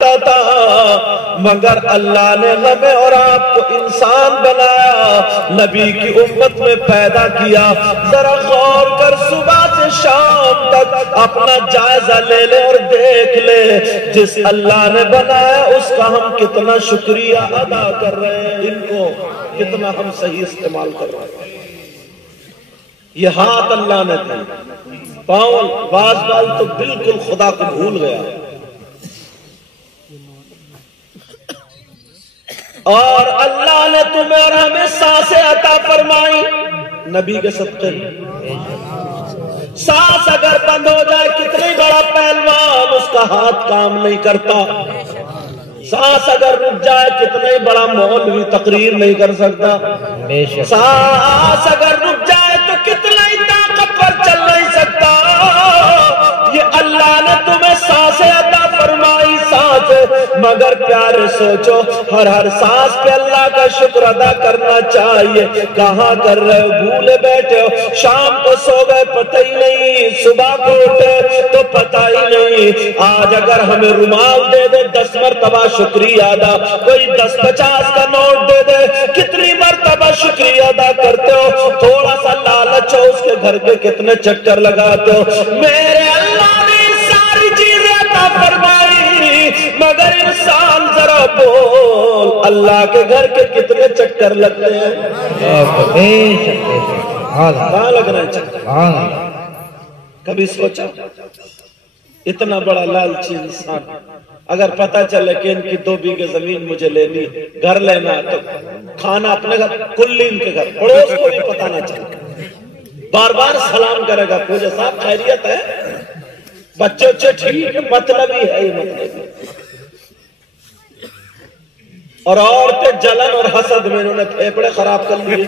تھا، مگر اللہ نے ہمیں اور آپ کو انسان بنایا، نبی کی امت میں پیدا کیا۔ ذرا غور کر، صبح سے شام تک اپنا جائزہ لے لے اور دیکھ لے، جس اللہ نے بنایا اس کا ہم کتنا شکریہ ادا کر رہے ہیں، ان کو کتنا ہم صحیح استعمال کر رہے ہیں۔ یہ ہاتھ اللہ نے دی، پاؤں باز بال تو بالکل خدا کو بھول گیا، اور اللہ نے تمہیں اور ہمیں سانسیں عطا فرمائی نبی کے صدقے میں۔ سانس اگر بند ہو جائے، کتنے بڑا پہلوان اس کا ہاتھ کام نہیں کرتا، سانس اگر رک جائے کتنے بڑا مولوی تقریر نہیں کر سکتا، سانس اگر رک جائے تو کتنا ہی طاقتور چل نہیں سکتا۔ یہ اللہ نے تمہیں سانسیں عطا فرمائی، سانس، مگر پیارے سوچو، ہر سانس پہ اللہ کا شکر ادا کرنا چاہیے۔ کہاں کر رہے ہو؟ بھولے بیٹھے ہو، شام کو سو گئے پتہ ہی نہیں، صبح کو اٹھے تو پتہ ہی نہیں۔ آج اگر ہمیں رومال دے دے 10 مرتبہ شکریہ ادا، کوئی 10-50 کا نوٹ دے دے کتنی مرتبہ شکریہ ادا کرتے ہو؟ تھوڑا سا لالچ ہو اس کے گھر کے کتنے چکر لگاتے ہو؟ میرے اللہ نے ساری چیزیں عطا فرمائی، مگر انسان ذرا بول، اللہ کے گھر کے کتنے چکر لگتے ہیں؟ کہاں لگ رہے ہیں چکر؟ کبھی سوچا اتنا بڑا لالچی انسان اگر پتہ چلے کہ ان کی 2 بیگھے زمین مجھے لینی، گھر لینا ہے، تو کھانا اپنے گھر، کلی ان کے گھر، پڑوس کو بھی پتہ نہ چلے، بار بار سلام کرے گا، پوجا صاحب خیریت ہے، بچے اچھے ٹھیک، مطلب ہی ہے یہ مطلب۔ اور عورتیں جلن اور حسد میں انہوں نے پھیپڑے خراب کر لیے۔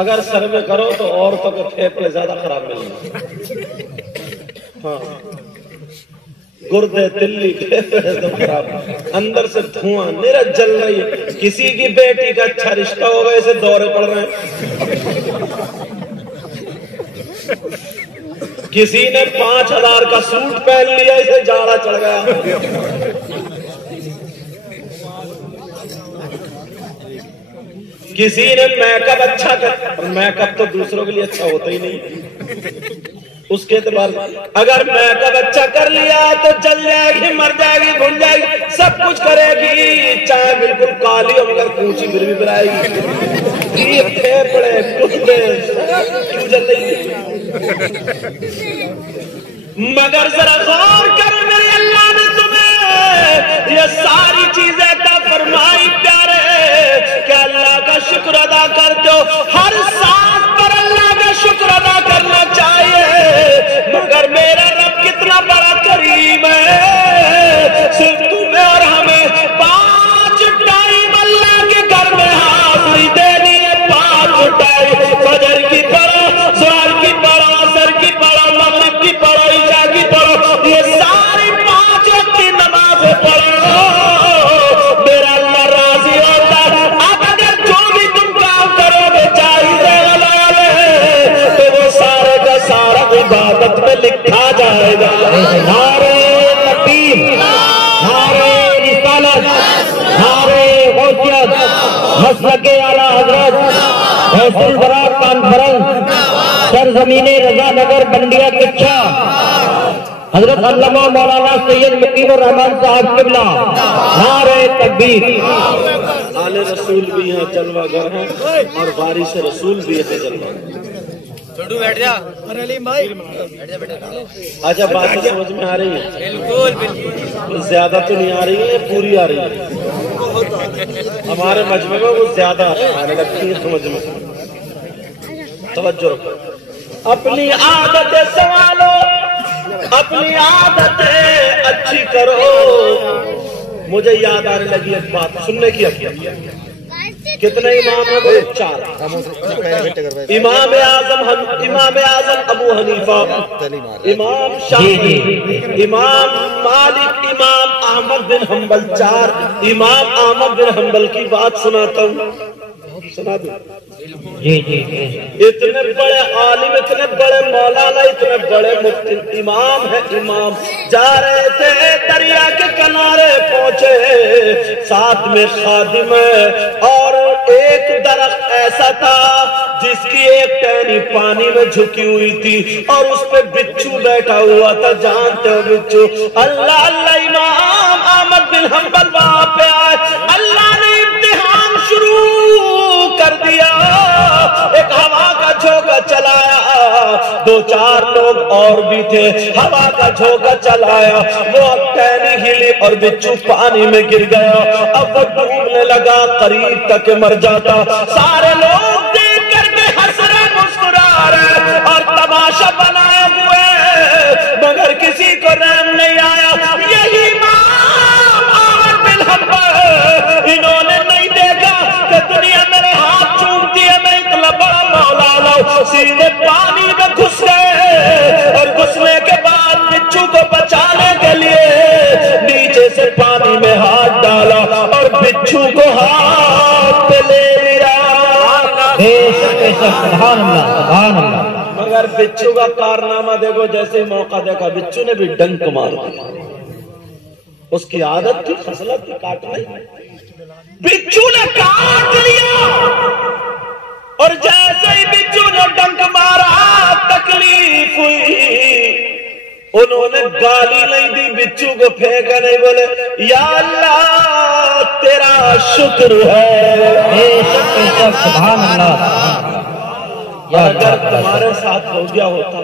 اگر سروے کرو تو عورتوں کے پھیپڑے زیادہ خراب ملیں گے، ہاں، گردے، تلی، پھیپڑے سب خراب، اندر سے دھواں میرا جل رہی ہے۔ کسی کی بیٹی کا اچھا رشتہ ہوگا، اسے دورے پڑ رہے ہیں، کسی نے 5000 کا سوٹ پہن لیا، اسے جاڑا چڑھ گیا، کسی نے میک اپ اچھا کر، میک اپ تو دوسروں کے لیے اچھا ہوتا ہی نہیں، اس کے اعتبار اگر میک اپ اچھا کر لیا تو جل جائے گی، مر جائے گی، بھول جائے گی، سب کچھ کرے گی، چاہے بالکل کالی ہو مگر پونچھی پھر بھی برائے گی، یہ پھیپڑے کتے کیوں جل رہی ہے؟ مگر ذرا غور کرو، میرے اللہ نے تمہیں یہ ساری چیزیں عطا فرمائی پیارے، کہ اللہ کا شکر ادا کرتے ہو، ہر سانس پر اللہ کا شکر ادا کرنا چاہیے، مگر میرا رب کتنا بڑا کریم ہے، صرف تمہیں اور ہمیں 5 ٹائم اللہ کے گھر میں حاضری دینی ہے، 5 ٹائم، فجر کی پڑھو، ظہر کی پڑھو، عصر کی پڑھو، مغرب کی پڑھو، عشاء کی پڑھو، یہ ساری 5 وقت کی نمازیں پڑھو، میرا اللہ راضی ہوتا ہے۔ اب اگر جو بھی تم کام کرو گے جائز حلال ہے تو وہ سارے کا سارا عبادت میں لکھا جائے گا۔ نعرہ تکبیر، نعرہ رسالت، نعرہ غوثیت، مسلک اعلیٰ حضرت غوث الورا کانفرنس، سرزمین رضا نگر بنڈیا کچھا، حضرت علامہ مولانا سید مقیم الرحمان صاحب قبلہ، نعرہ تکبیر۔ آل رسول بھی یہاں جلوہ گر ہیں اور وارث رسول بھی یہاں جلوہ گر۔ بیٹھ جا، اچھا باتیں سمجھ میں آ رہی ہیں؟ بالکل، زیادہ تو نہیں آ رہی ہے، پوری آ رہی ہے، ہمارے مجمع میں وہ زیادہ آنے لگتی ہے سمجھ میں، توجہ رکھو، اپنی عادتیں سنبھالو، اپنی عادتیں اچھی کرو۔ مجھے یاد آنے لگی ایک بات سننے کی، کتنے امام ہیں؟ وہ 4، امام اعظم ابو حنیفہ، امام شافعی، امام مالک، امام احمد بن حنبل، 4 امام احمد بن حنبل کی بات سناتا ہوں، سنا دوں، اتنے بڑے عالم، اتنے بڑے مولانا، اتنے بڑے مفتی امام ہے، امام جا رہے تھے دریا کے کنارے پہنچے، ساتھ میں خادم ہے، اور ایک درخت ایسا تھا جس کی ایک ٹہنی پانی میں جھکی ہوئی تھی اور اس پہ بچھو بیٹھا ہوا تھا. جانتے ہو بچھو؟ اللہ اللہ امام احمد بن حنبل وہاں پہ آئے، اللہ نے امتحان شروع کر دیا. ایک ہوا کا جھونکا چلایا، 2-4 لوگ اور بھی تھے، ہوا کا جھونکا چلایا، وہ ٹہنی ہلی اور بچھو پانی میں گر گیا. اب وہ ڈوبنے لگا، قریب تک مر جاتا. سارے لوگ دیکھ کر کے ہنس رہے، مسکرا رہے اور تماشا بنائے ہوئے، مگر کسی کو رحم نہیں آیا. یہی امام احمد بن حنبل، انہوں نے نہیں دیکھا کہ دنیا میرے ہاتھ چومتی ہے، میں اتنا بڑا مولانا ہوں. سیدھے پانی میں گھس گئے اور گھسنے کے بعد بچھو کو بچانے کے لیے نیچے سے پانی میں ہاتھ ڈالا اور بچھو کو ہاتھ پہ لے لیا. سبحان اللہ سبحان اللہ. مگر بچھو کا کارنامہ دیکھو، جیسے موقع دیکھا بچھو نے بھی ڈنک مار دیا. اس کی عادت تھی، خصلت تھی کاٹنے. بچھو نے کاٹ لیا اور جیسے ہی بچھو نے ڈنک مارا تکلیف ہوئی. انہوں نے گالی نہیں دی، بچھو کو پھینکا نہیں، بولے یا اللہ تیرا شکر ہے. سبحان اللہ. اگر تمہارے ساتھ ہو گیا ہوتا،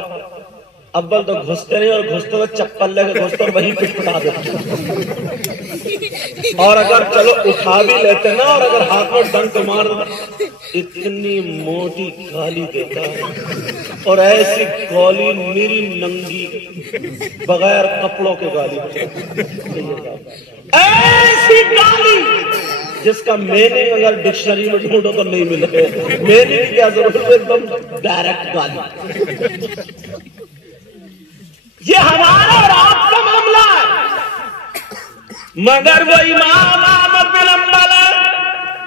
اول تو گھستے نہیں اور گھستے ہوئے چپل لے کے گھستے اور وہیں پٹپٹا دیتے، اور اگر چلو اٹھا بھی لیتے نا، اور اگر ہاتھ میں ڈنک مار دیتے. اتنی موٹی گالی دیتا ہے، اور ایسی گالی میری ننگی بغیر کپڑوں کے گالی، ایسی گالی جس کا میننگ اگر ڈکشنری میں ڈھونڈو تو نہیں ملے. میننگ کیا ضرورت ہے، ایک دم ڈائریکٹ گالی. یہ ہمارا اور آپ کا معاملہ ہے. مگر وہ امام احمد بن حنبل ہے.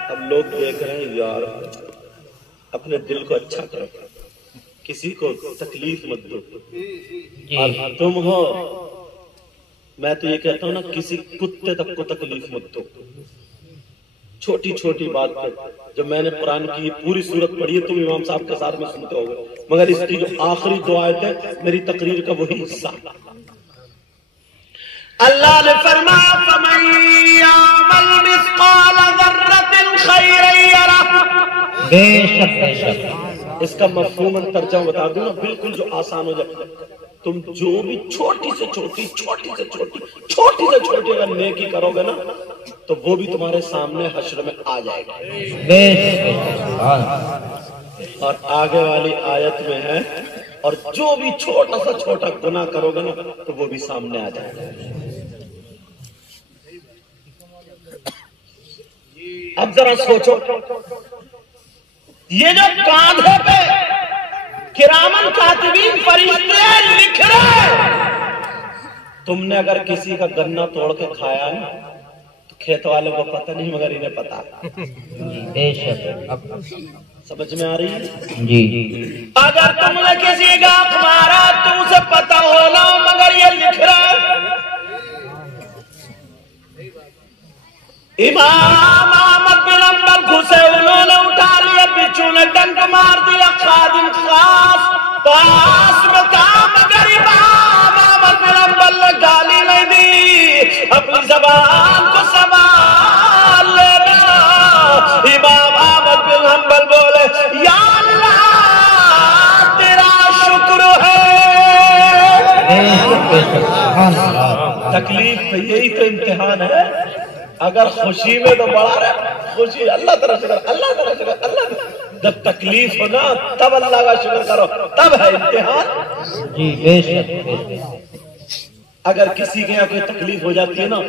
اب لوگ دیکھ رہے ہیں، یار اپنے دل کو اچھا کرو، کسی کو تکلیف مت دو. اور تم ہو، میں تو یہ کہتا ہوں نا، کسی کتے تک کو تکلیف مت دو. چھوٹی چھوٹی بات پر جب میں نے قرآن کی پوری سورت پڑھی ہے، تم امام صاحب کے ساتھ میں سنتے ہوگے، مگر اس کی جو آخری دو آیت ہے میری تقریر کا وہی حصہ. اللہ نے فرمایا فَمَن يَعْمَلْ مِثْقَالَ ذَرَّةٍ خَيْرًا يَرَهُ. بے شک بے شک. اس کا مفہوم ترجمہ بتا دوں نا، بالکل جو آسان ہو جائے. تم جو بھی چھوٹی سے چھوٹی اگر نیکی کرو گے نا، تو وہ بھی تمہارے سامنے حشر میں آ جائے گا. اور آگے والی آیت میں ہے، اور جو بھی چھوٹا سا چھوٹا گناہ کرو گے نا، تو وہ بھی سامنے آ جائے گا. اب ذرا سوچو، یہ جو کاندھے پہ کرامن کاتبین فرشتے لکھ رہے، تم نے اگر کسی کا گنا توڑ کے کھایا نا، تو کھیت والے کو پتہ نہیں، مگر انہیں پتا. بے شک. سمجھ میں آ رہی ہے؟ جی. اگر تم نے کسی کا مارا تو اسے پتا ہونا، مگر یہ لکھ رہا ہے. امام احمد بن حنبل گھسے، انہوں نے اٹھا لیا، بچھو نے ڈنک مار دیا، خادم خاص پاس میں تھا، مگر امام احمد بن حنبل نے گالی نہیں دی. اپنی زبان کو سنبھال لینا. امام احمد بن حنبل بولے یا اللہ تیرا شکر ہے. تکلیف میں یہی تو امتحان ہے. اگر خوشی میں تو بڑا رہے، خوشی اللہ تعالیٰ شکر، اللہ تعالیٰ شکر، اللہ تعالیٰ. جب تکلیف ہو نا، تب اللہ کا شکر کرو، تب ہے امتحان. جی بے شک. اگر کسی کے یہاں کوئی تکلیف ہو جاتی ہے نا،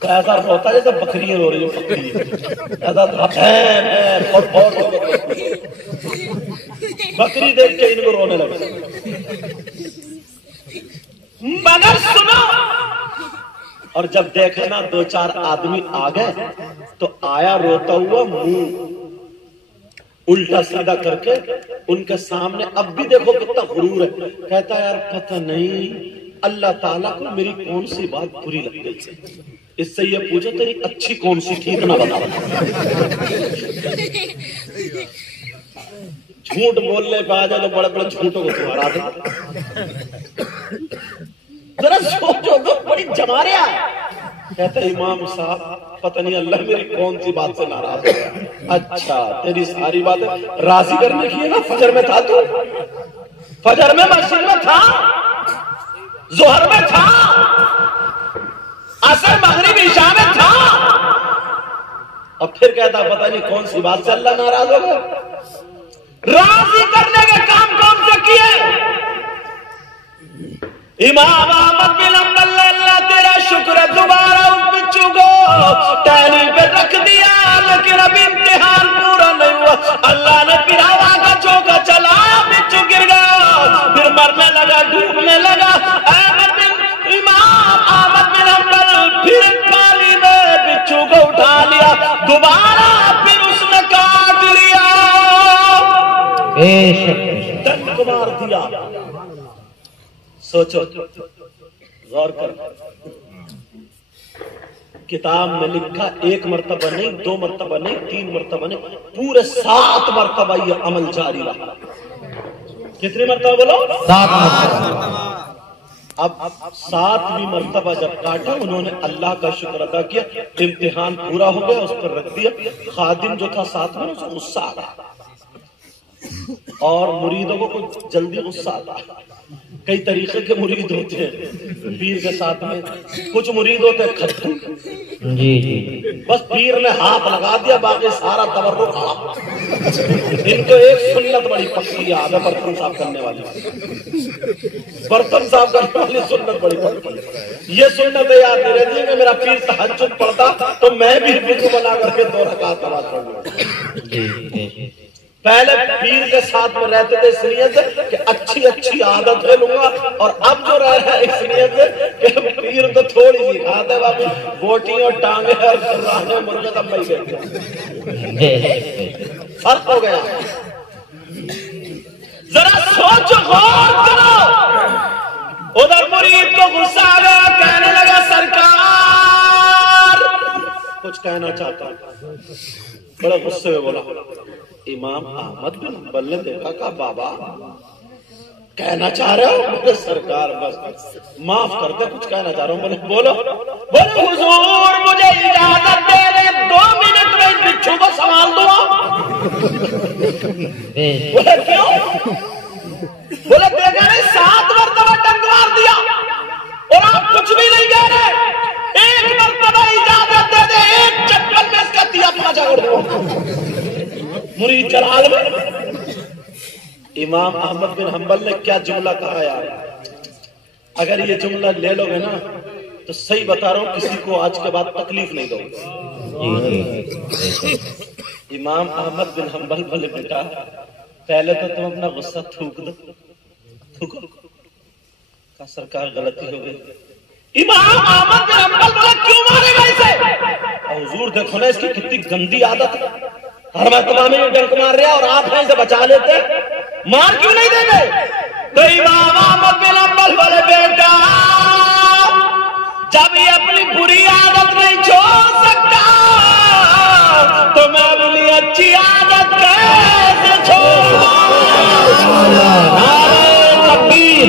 تو ایسا ہوتا ہے جیسے بکریاں رو رہی ہیں، بکری ایسا اور بکری دیکھ کے ان کو رونے لگے. مگر سنو، اور جب دیکھے نا 2-4 آدمی آ گئے، تو آیا روتا ہوا منہ الٹا سیدھا کر کے ان کے سامنے، اب بھی دیکھو کتنا غرور ہے، کہتا ہے یار پتہ نہیں اللہ تعالیٰ کو میری کون سی بات بری لگ گئی تھی، اس سے یہ پوچھو تیری اچھی کون سی ٹھیک نہ بتا۔ جھوٹ بولنے پہ آ جائے تو بڑے بڑے جھوٹوں کو تمہارا دے، ذرا سوچو تو بڑی جماریا۔ کہتا ہے امام صاحب پتہ نہیں اللہ میری کون سی بات سے ناراض ہے۔ اچھا تیری ساری باتیں راضی کرنے کی ہے نا؟ فجر میں تھا تو، فجر میں مسجد میں تھا، ظہر میں تھا، عصر مغرب عشاء میں تھا، اب پھر کہتا پتہ نہیں کون سی بات سے اللہ ناراض ہو گیا۔ راضی کرنے کے کام کون سے کیے؟ امام احمد بن حنبل اللہ تیرا شکر ہے دوبارہ اس بچوں کو ٹہنی پہ رکھ دیا، لیکن اب امتحان پورا نہیں ہوا، اللہ نے پھر ہوا کا چوکا چلا، بچو گر گیا، پھر مرنے لگا، ڈوبنے لگا۔ امام احمد بن حنبل پھر پانی میں بچو کو اٹھا لیا، دوبارہ پھر اس نے کاٹ لیا، ڈنک مار دیا۔ سوچو، غور کر، کتاب میں لکھا ایک مرتبہ نہیں، دو مرتبہ نہیں، تین مرتبہ نہیں، پورے 7 مرتبہ یہ عمل جاری رہا۔ کتنی مرتبہ بولو؟ 7 مرتبہ۔ اب 7ویں مرتبہ جب کاٹا انہوں نے اللہ کا شکر ادا کیا، امتحان پورا ہو گیا، اس پر رکھ دیا۔ خادم جو تھا ساتھ میں اس کو غصہ آ گیا، اور مریدوں کو کچھ جلدی غصہ آتا ہے۔ کئی طریقے کے مرید ہوتے ہیں پیر کے ساتھ میں، کچھ مرید ہوتے ہیں کھٹو، جی جی، بس پیر نے ہاتھ لگا دیا باقی سارا تبرک آپ۔ ان کو ایک سنت بڑی پکی یاد ہے، برتن صاف کرنے والی، برتن صاف کرنے والی سنت بڑی پکی ہے۔ یہ سنت یاد نہیں رہتی ہے کہ میرا پیر تہجد پڑھتا تو میں بھی وضو بنا کر کے 2 رکعت نماز پڑھ لوں۔ پہلے پیر کے ساتھ میں رہتے تھے اس لیے سے کہ اچھی عادتیں لوں گا، اور اب جو رہ رہا ہے اس لیے سے کہ پیر تو تھوڑی سی کھاتے، باقی بوٹی اور ٹانگیں اور رانے مرغے تب نہیں گئے، فرق ہو گیا۔ ذرا سوچو، غور کرو۔ ادھر مرید کو غصہ آ گیا، کہنے لگا سرکار کچھ کہنا چاہتا ہوں، بڑے غصے میں بولا۔ امام احمد بن حنبل نے دیکھا، کہا بابا کہنا چاہ رہے ہو؟ بولے سرکار بس معاف کر دے، کچھ کہنا چاہ رہا ہوں۔ بولے بولو۔ بولے حضور مجھے اجازت دے دیں 2 منٹ میں اس بچھو کو سنبھال دوں۔ بولے کیوں؟ بولے دیکھا نہیں 7 مرتبہ ڈنک مار دیا اور آپ کچھ بھی نہیں کہہ رہے، 1 مرتبہ اجازت دے دے، 1 چپل میں اس کا دیا پاچا کر دوں۔ مرید جلال میں امام احمد بن حنبل نے کیا جملہ کہا یار، اگر یہ جملہ لے لو گے نا تو صحیح بتا رہا ہوں کسی کو آج کے بعد تکلیف نہیں دو گے۔ امام احمد بن حنبل بولے بیٹا پہلے تو تم اپنا غصہ تھوک دو، تھوکو۔ کہا سرکار غلطی ہو گئی۔ امام احمد بن حنبل بولے کیوں مارے گا اسے؟ حضور دیکھو نا اس کی کتنی گندی عادت ہے، ہر مرتبہ میں ڈنک مار رہا اور آپ ہیں سے بچا لیتے، مار کیوں نہیں دیتے؟ تو امام احمد بن حنبل بولے بیٹا جب یہ اپنی بری عادت نہیں چھوڑ سکتا تو میں اپنی اچھی عادت کیسے چھوڑوں؟ نعرہ تکبیر،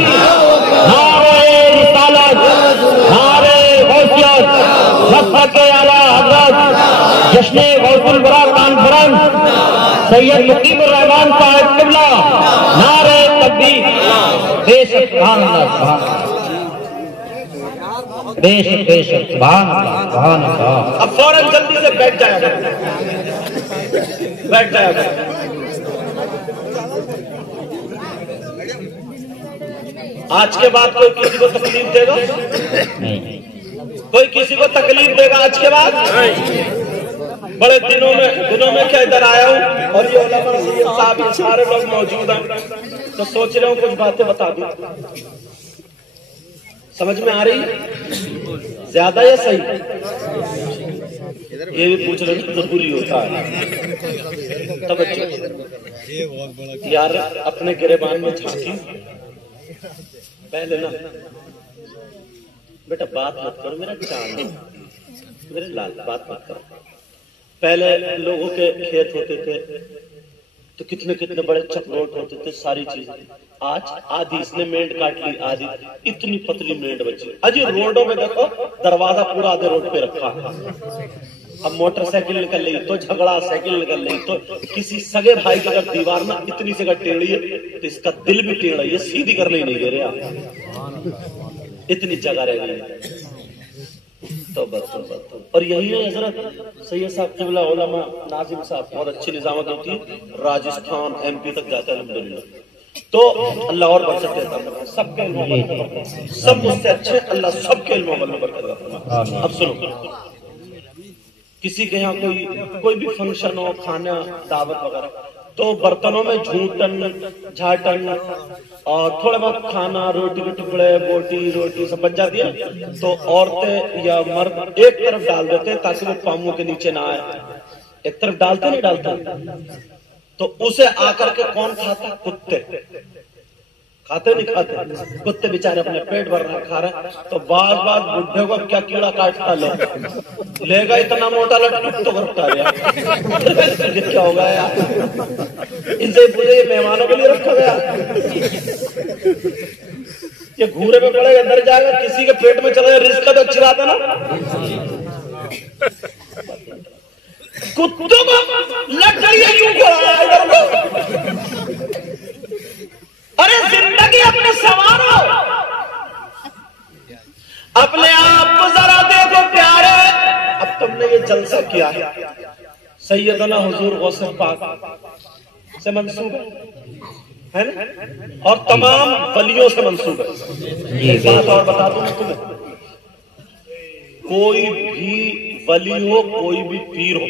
نعرہ رسالت، نعرہ غوثیت، نصرت اعلی حضرت، جشن غوث الورا کانفرنس، سید مقیم الرحمان صاحب قبلہ، نعرہ تکبیر۔ بے شک سبحان اللہ، بے شک بے شک سبحان اللہ، سبحان اللہ۔ اب فوراً جلدی سے بیٹھ جایا گا، بیٹھ جایا گا۔ آج کے بعد کوئی کسی کو تکلیف دے گا؟ کوئی کسی کو تکلیف دے گا آج کے بعد؟ بڑے دنوں میں کیا ادھر آیا ہوں اور یہ علماء سید صاحب سارے لوگ موجود ہیں تو سوچ رہا ہوں کچھ باتیں بتا دوں، سمجھ میں آ رہی؟ زیادہ یا صحیح؟ یہ بھی پوچھ رہے تو قبول ہی ہوتا ہے. توجہ یار اپنے گریبان میں جھانکی پہلے نا بیٹا بات مت کرو میرا چاند میرے لال بات مت کرو. پہلے لوگوں کے کھیت ہوتے تھے تو کتنے کتنے بڑے چکروٹ ہوتے تھے ساری چیزیں. آج آدھی اس نے مینڈ کاٹ لی آدھی اتنی پتلی مینڈ بچی. اجی روڈوں میں دیکھو دروازہ پورا آدھے روڈ پہ رکھا. اب موٹر سائیکل نکل رہی تو جھگڑا سائیکل نکل رہی تو کسی سگے بھائی کی اگر دیوار نا اتنی سے اگر ٹیڑھی ہے تو اس کا دل بھی ٹیڑھا ہے سیدھی کرنے ہی نہیں دے رہے آپ. اتنی جگہ رہ گئی. اور یہی ہے حضرت سید صاحب قبلہ علماء ناظم صاحب بہت اچھی نظامت ہوتی ہے. راجستھان ایم پی تک جاتا ہے الحمدللہ. تو اللہ اور برکت دیتا ہے. سب کے علم سب مجھ سے اچھے اللہ سب کے علم میں برکت دیتا ہے. اب سنو کسی کے یہاں کوئی بھی فنکشن ہو کھانا دعوت وغیرہ تو برتنوں میں جھوٹن جھاٹن اور تھوڑا بہت کھانا روٹی کے ٹکڑے بوٹی روٹی سب بچ جاتی ہے تو عورتیں یا مرد ایک طرف ڈال دیتے ہیں تاکہ وہ پاؤں کے نیچے نہ آئے. ایک طرف ڈالتے نہیں ڈالتے تو اسے آ کر کے کون کھاتا؟ کتے. کھاتے نہیں کھاتے کتے بیچارے اپنے پیٹ بھر رہے کھا رہے. تو بعض بڈھے کو کیا کیڑا کاٹتا لے گا اتنا موٹا لٹک تو گھرتا ہے کیا ہوگا یار. ان سے پورے مہمانوں کے لیے رکھا گیا یہ گھورے میں پڑے گا اندر جائے گا کسی کے پیٹ میں چلا جائے رزق تو اچھی بات ہے نا. کتوں کو لکڑیاں کیوں کھڑا ہے؟ ارے زندگی اپنے سنوارو اپنے آپ کو ذرا دیکھو پیارے. اب تم نے یہ جلسہ کیا ہے سیدنا حضور غوث پاک سے منسوب ہے نا اور تمام ولیوں سے منسوب ہے. ایک بات اور بتا دوں تمہیں کوئی بھی ولی ہو کوئی بھی پیر ہو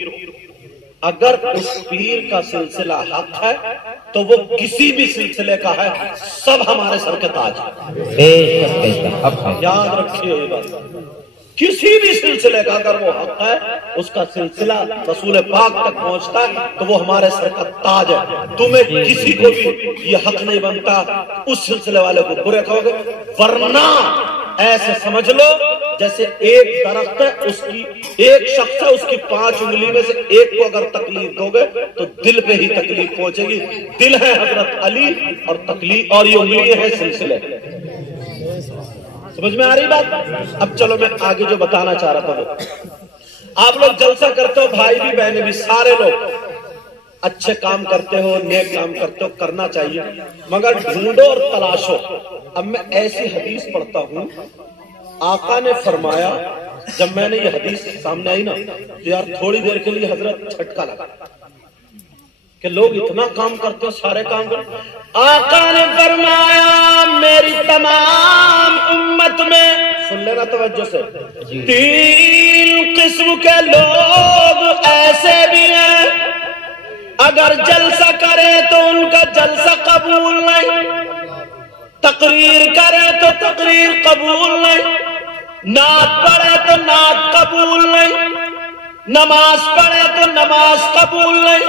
اگر اس پیر کا سلسلہ حق ہے تو وہ کسی بھی سلسلے کا ہے سب ہمارے سر کے تاج. یاد رکھیے یہ بات کسی بھی سلسلے کا اگر وہ حق ہے اس کا سلسلہ رسول پاک تک پہنچتا ہے تو وہ ہمارے سر کا تاج ہے. تمہیں کسی کو بھی یہ حق نہیں بنتا اس سلسلے والے کو برے کہو گے. ورنہ ایسے سمجھ لو جیسے ایک درخت ہے اس کی ایک شخص ہے اس کی 5 انگلی میں سے ایک کو اگر تکلیف دو گے تو دل پہ ہی تکلیف پہنچے گی. دل ہے حضرت علی اور تکلیف اور یہ انگلی ہے سلسلے. سمجھ میں آ رہی بات؟ اب چلو میں آگے جو بتانا چاہ رہا تھا وہ آپ لوگ جلسہ کرتے ہو بھائی بھی بہنیں بھی سارے لوگ اچھے کام کرتے ہو نیک کام کرتے ہو کرنا چاہیے مگر ڈھونڈو اور تلاشو. اب میں ایسی حدیث پڑھتا ہوں آقا نے فرمایا جب میں نے یہ حدیث سامنے آئی نا تو یار تھوڑی دیر کے لیے حضرت جھٹکا لگا کہ لوگ اتنا کام کرتے ہو سارے کام کرتے. آقا نے فرمایا میری تمام امت میں سن لینا توجہ سے 3 قسم کے لوگ ایسے بھی ہیں اگر جلسہ کرے تو ان کا جلسہ قبول نہیں تقریر کرے تو تقریر قبول نہیں نعت پڑھے تو نعت قبول نہیں نماز پڑھے تو نماز قبول نہیں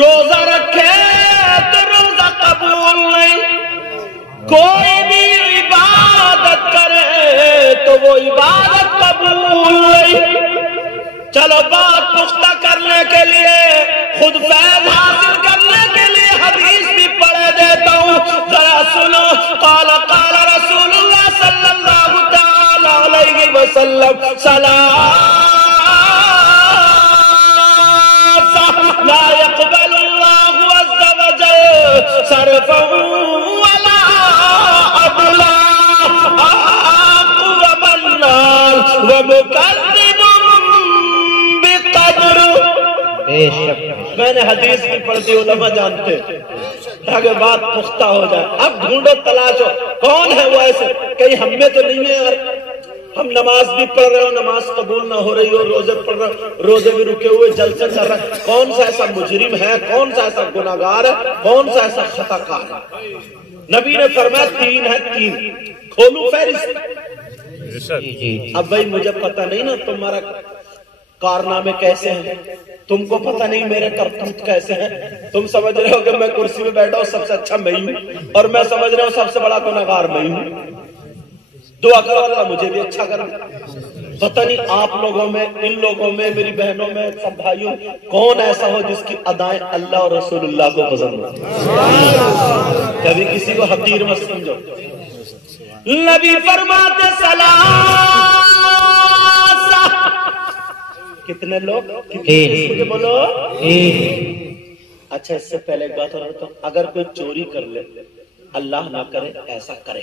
روزہ رکھے تو روزہ قبول نہیں کوئی بھی عبادت کرے تو وہ عبادت قبول نہیں. چلو بات پختہ کرنے کے لیے خود فیض حاصل کرنے کے لیے حدیث بھی پڑھے دیتا ہوں ذرا سنو. قال قال رسول اللہ صلی اللہ تعالی علیہ وسلم لا يقبل الله عز وجل صرفا ولا عدلا ومنان ومكذب بقدر. میں نے حدیث بھی پڑھتی علماء جانتے تاکہ بات پختہ ہو جائے. اب ڈھونڈو تلاشو کون ہے وہ ایسے کہیں ہم میں تو نہیں ہے یار ہم نماز بھی پڑھ رہے ہو نماز قبول نہ ہو رہی ہو روزے پڑھ رہے روزے بھی رکے ہوئے جلسے کر رہے. کون سا ایسا مجرم ہے کون سا ایسا گناہگار ہے کون سا ایسا خطا کار ہے؟ نبی نے فرمایا 3 ہے 3 کھولوں فہرست. اب بھائی مجھے پتہ نہیں نا تمہارا کارنامے کیسے ہیں، تم کو پتہ نہیں میرے کرتوت کیسے ہیں. تم سمجھ رہے ہو کہ میں کرسی میں بیٹھا ہوں سب سے اچھا میں ہی ہوں، اور میں سمجھ رہا ہوں سب سے بڑا گنہگار میں ہی ہوں. دعا کرو اللہ مجھے بھی اچھا کر. پتہ نہیں آپ لوگوں میں، ان لوگوں میں، میری بہنوں میں، سب بھائیوں، کون ایسا ہو جس کی ادائیں اللہ اور رسول اللہ کو پسند ہو. کبھی کسی کو حقیر مت سمجھو. نبی فرماتے سلام. کتنے لوگ؟ مجھے بولو. اچھا اس سے پہلے ایک بات اور بتاؤں، اگر کوئی چوری کر لے، اللہ نہ کرے ایسا کرے،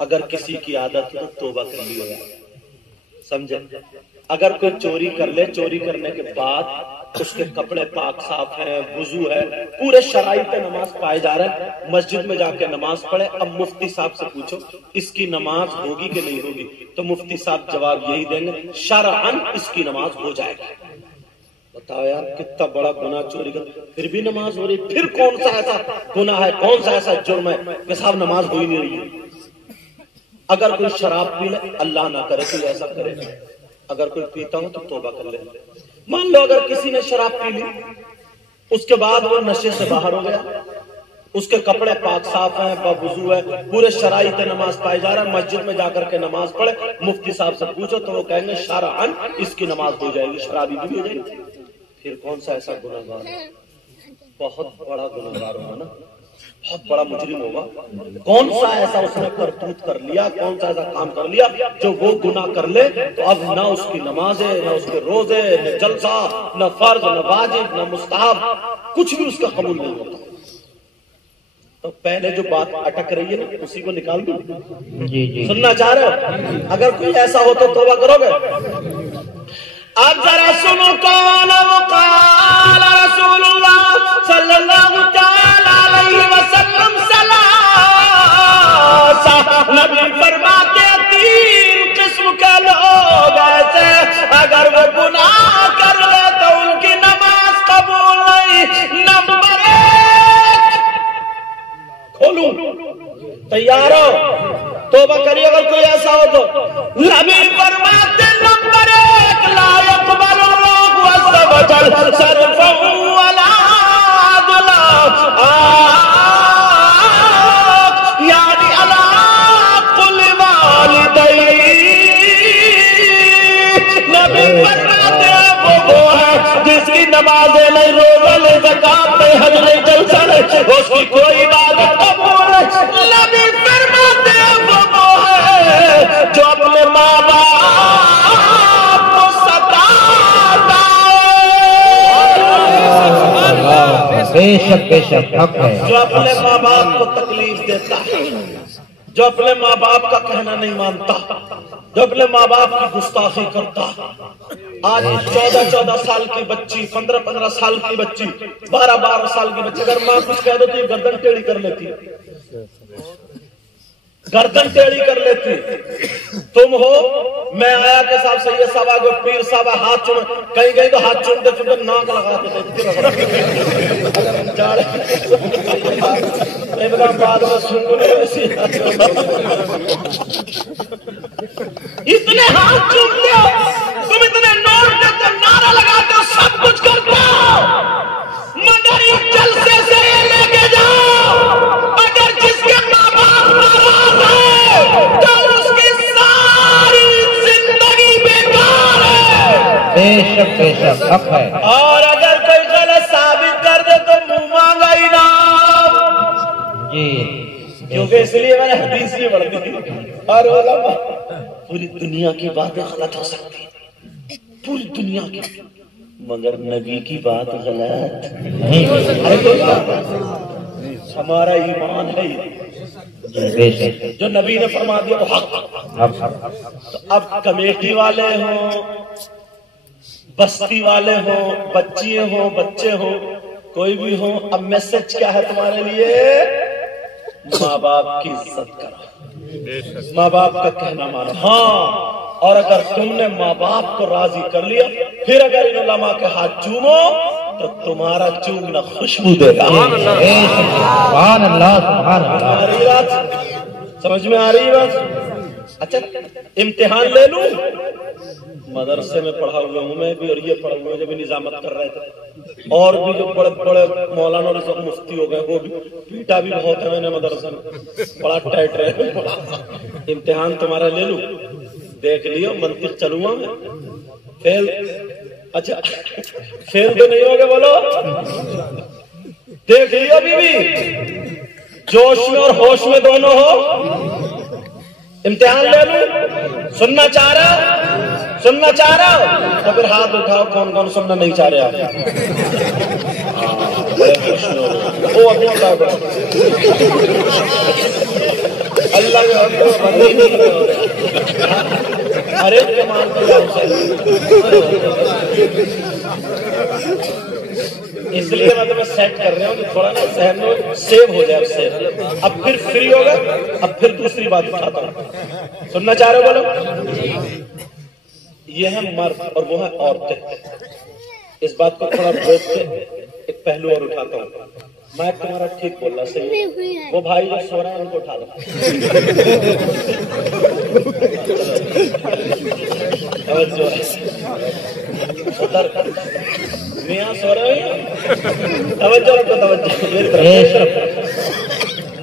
اگر کسی کی عادت ہو تو توبہ کر لی ہوگا. سمجھے؟ اگر کوئی چوری کر لے، چوری کرنے کے بعد اس کے کپڑے پاک صاف ہیں، وضو ہے، پورے شرائط نماز پائے جا رہے ہیں، مسجد میں جا کے نماز پڑھے. اب مفتی صاحب سے پوچھو اس کی نماز ہوگی کہ نہیں ہوگی، تو مفتی صاحب جواب یہی دیں گے شرعاً اس کی نماز ہو جائے گی. بتاؤ یار کتنا بڑا گناہ چوری کا، پھر بھی نماز ہو رہی. پھر کون سا ایسا گناہ ہے، کون سا ایسا جرم ہے کہ صاحب نماز ہو ہی نہیں رہی. اگر کوئی شراب پی لے، اللہ نہ کرے کوئی ایسا کرے، اگر کوئی پیتا ہو تو توبہ کر لے. مان لو اگر کسی نے شراب پی لی، اس کے بعد وہ نشے سے باہر ہو گیا، اس کے کپڑے پاک صاف ہیں، باوضو ہے، پورے شرائط نماز پائے جا رہا ہے، مسجد میں جا کر کے نماز پڑھے، مفتی صاحب سے پوچھو تو وہ کہیں گے شرعاً اس کی نماز ہو جائے گی، شرابی بھی ہو جائے گی. پھر کون سا ایسا گنہگار ہے، بہت بڑا گنہگار ہوگا نا، بہت بڑا مجرم ہوگا. کون سا ایسا اس نے کرتوت کر لیا، کون سا ایسا کام کر لیا جو وہ گناہ کر لے تو اب نہ اس کی نمازیں، نہ اس کے روزے، نہ جلسہ، نہ فرض، نہ واجب، نہ مستحب، کچھ بھی اس کا قبول نہیں ہوتا. تو پہلے جو بات اٹک رہی ہے نا اسی کو نکال دوں. سننا چاہ رہے ہو؟ اگر کوئی ایسا ہو تو توبہ کرو گے. اب ذرا سنو کون وقال رسول اللہ صلی اللہ تعالی علیہ وسلم نبی فرماتے تین قسم کے لوگ ایسے اگر وہ گناہ کر لے تو ان کی نماز قبول نہیں. نمبر 1 کھولوں، تیار ہو توبہ کریے اگر کوئی ایسا ہو تو. نبی فرماتے نمبر 1 لا يقبل الله عز وجل صرفا ولا عدلا، یعنی على كل والديه. نبی فرماتے وہ ہے جس کی نمازیں نہیں، روزہ نہیں، زکات نہیں، حج نہیں، جلسہ نہیں، اس کی کوئی عبادت قبول نہیں. نبی فرماتے وہ ہے جو اپنے ماں باپ کو ستاتا ہے، بے شک حق ہے، جو اپنے ماں باپ کو تکلیف دیتا ہے، جو اپنے ماں باپ کا کہنا نہیں مانتا، جو اپنے ماں باپ کی گستاخی کرتا. آج 14 سال کی بچی، 15 سال کی بچی، 12 سال کی بچی اگر ماں کچھ کہہ دو تو یہ گردن ٹیڑھی کر لیتی ہے، گردن ٹیڑھی کر لیتی. تم ہو، میں آیا کہ صاحب سید صاحب آگے پیر صاحب ہاتھ چوم، کہیں تو ہاتھ چومتے چومتے ناک لگاتے تھے بعد میں سنگنے ویسی اتنے ہاتھ چومتے ہو، تم اتنے نوٹ دیتے ہو، نعرہ لگاتے ہو، سب کچھ کرتے ہو، مگر اس جلسے سے یہ لے کے جاؤ اگر جس کے ماں باپ ناراض ہے تو اس کی ساری زندگی بیکار ہے. بے شک حق ہے. اور اگر کوئی غلط ثابت کر دے تو منہ مانگا ہی نہ. کیونکہ اس لیے میں نے حدیث یہ پڑھ دی اور علماء پوری دنیا کی باتیں غلط ہو سکتی ہیں، پوری دنیا کی، مگر نبی کی بات غلط نہیں ہو سکتی. ہمارا ایمان ہے جو نبی نے فرما دیا وہ حق. تو اب کمیٹی والے ہوں، بستی والے ہوں، بچیاں ہوں، بچے ہوں، کوئی بھی ہوں، اب میسج کیا ہے تمہارے لیے؟ ماں باپ کی عزت کرو، ماں باپ کا کہنا مانو. ہاں، اور اگر تم نے ماں باپ کو راضی کر لیا پھر اگر ان علماء کے ہاتھ چومو تو تمہارا چومنا خوشبو دے گا. سبحان اللہ سبحان اللہ. سمجھ میں آ رہی بات؟ اچھا امتحان لے لوں، مدرسے میں پڑھا ہوا ہوں میں بھی، اور یہ پڑھا ہوا جب نظامت کر رہے تھے، اور بھی جو بڑے بڑے مولانا اور سب مفتی ہو گئے وہ بھی پیٹا بھی بہت ہے میں نے مدرسے میں، بڑا ٹائٹ رہے. امتحان تمہارا لے لوں، دیکھ لیو منطق چلوں گا میں. فیل اچھا فیل تو نہیں ہوگے بولو. دیکھ لیو بیوی، جوش میں اور ہوش میں دونوں ہو. امتحان لے لوں، سننا چاہ رہا ہو تو پھر ہاتھ اٹھاؤ کون کون سننا نہیں چاہ رہے آپ. اللہ ارے اس لیے میں تمہیں سیٹ کر رہا ہوں کہ تھوڑا نا ذہن میں سیو ہو جائے. اس سے اب پھر فری ہوگا، اب پھر دوسری بات اٹھاتا ہوں. سننا چاہ رہے ہو بولو. یہ ہے مرد اور وہ ہے عورتیں. اس بات کو تھوڑا روک کے ایک پہلو اور اٹھاتا ہوں. میں تمہارا ٹھیک بول رہا صحیح. وہ بھائی جو سو رہا ہے ان کو اٹھا دو. میاں سو رہے ہیں، توجہ رکھو توجہ.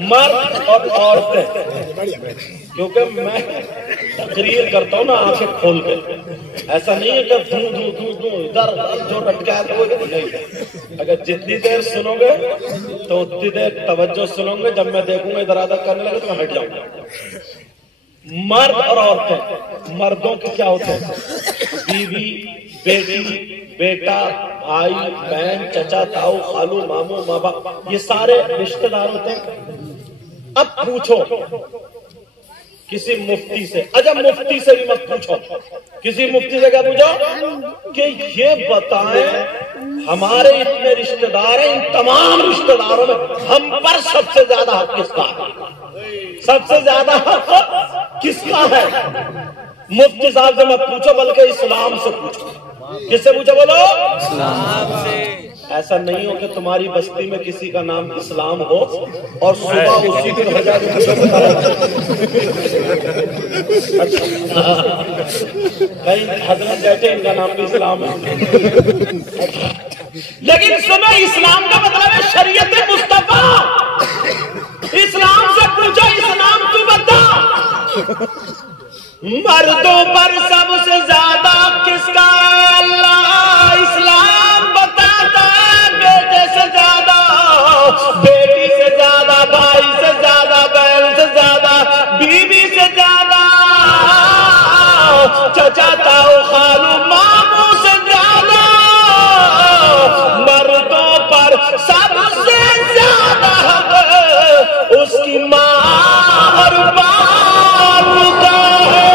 مرد اور عورتیں، کیونکہ میں تقریر کرتا ہوں نا آنکھیں کھول کے، ایسا نہیں ہے کہ دھوں ادھر جو رٹکا ہے وہ نہیں. اگر جتنی دیر سنو گے تو اتنی دیر توجہ سنو گے. جب میں دیکھوں گا ادھر ادھر کرنے لگے تو میں ہٹ جاؤں گا. مرد اور عورتیں، مردوں کے کیا ہوتے ہیں؟ بیوی، بیٹی، بیٹا، بھائی، بہن، چچا، تاؤ، خالو، ماموں، ماں باپ، یہ سارے رشتہ دار ہوتے ہیں. اب پوچھو کسی مفتی سے، اچھا مفتی سے بھی مت پوچھو، کسی مفتی سے کیا پوچھو کہ یہ بتائیں ہمارے اتنے رشتہ دار ہیں، ان تمام رشتہ داروں میں ہم پر سب سے زیادہ حق کس کا ہے؟ سب سے زیادہ حق کس کا ہے؟ مفتی صاحب سے مت پوچھو بلکہ اسلام سے پوچھو. کس سے پوچھو بولو؟ اسلام سے. ایسا نہیں ہو کہ تمہاری بستی میں کسی کا نام اسلام ہو اور صبح اسی دن ہو جائے. کئی حضرت بیٹھے ان کا نام بھی اسلام ہے. لیکن سنو، اسلام کا مطلب ہے شریعت مصطفیٰ. اسلام سے پوچھو، اسلام تو بتا. مردوں پر سب سے زیادہ کس کا اللہ اسلام بتاتا ہے. بیٹے سے زیادہ، بیٹی سے زیادہ، بھائی سے زیادہ، بہن سے زیادہ، بیوی سے زیادہ، چچا، تاؤ، خالو، ماموں سے زیادہ. مردوں پر سب سے زیادہ اس کی ماں اور باپ کا ہے.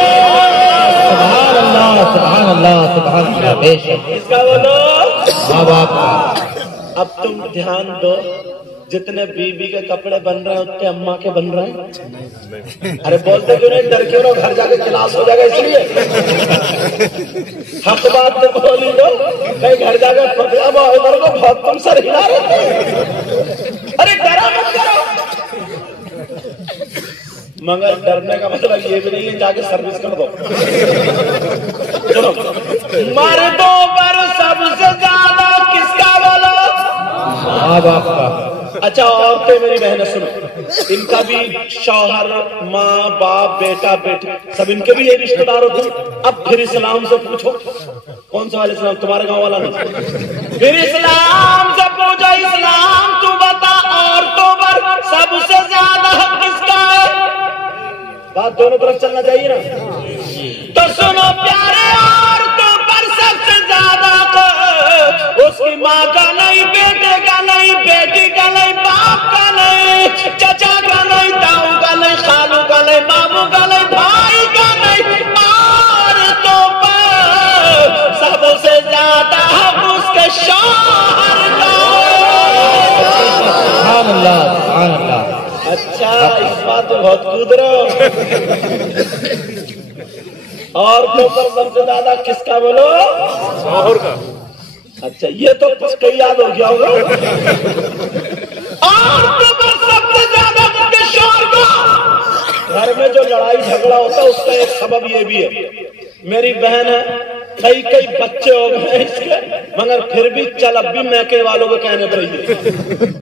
سبحان اللہ سبحان اللہ. بے شک اس کا بولو ماں باپ. اب تم دھیان دو، جتنے بیوی کے کپڑے بن رہے ہیں اتنے اماں کے بن رہے ہیں. ارے بولتے کیوں نہیں؟ ڈر کیوں نہ؟ گھر جا کے کلاس ہو جائے گا اس لیے. حق بات تو بولی دو. کہیں گھر جا کے پکڑا ادھر کو بہت تم سر ہلا رہے تھے. ارے ڈرا مت کرو. مگر ڈرنے کا مطلب یہ بھی نہیں ہے جا کے سروس کر دو. چلو، مردوں پر سب سے زیادہ کس کا بولو؟ ماں باپ کا. اچھا عورتیں میری بہنیں سنو، ان کا بھی شوہر، ماں باپ، بیٹا بیٹی سب ان کے بھی یہ رشتہ دار ہوتے ہیں. اب پھر اسلام سے پوچھو. کون سا والا اسلام؟ تمہارے گاؤں والا نہیں. پھر اسلام سے پوچھو، اسلام تو بتا عورتوں پر سب سے زیادہ حق کس کا ہے؟ بات دونوں طرف چلنا چاہیے نا. تو سنو پیارے، عورتوں پر سب سے زیادہ اس کی ماں کا نہیں، بیٹے کا نہیں، بیٹی کا نہیں، باپ کا نہیں، چچا کا نہیں، تاؤ کا نہیں، خالو کا نہیں، ماموں کا نہیں، بھائی کا نہیں. عورتوں پر سب سے زیادہ اس کے شوہر کا. سبحان اللہ سبحان اللہ. اچھا اس بات تو بہت کود رہے ہو. عورتوں پر سب سے زیادہ کس کا بولو؟ شوہر کا. اچھا یہ تو کچھ کئی یاد ہو گیا ہوگا. عورتوں پر سب سے زیادہ ان کے شوہر کا. گھر میں جو لڑائی جھگڑا ہوتا ہے اس کا ایک سبب یہ بھی ہے. میری بہن ہے کئی کئی بچے ہو گئے اس کے، مگر پھر بھی چل اب بھی میکے والوں کو کہنے پر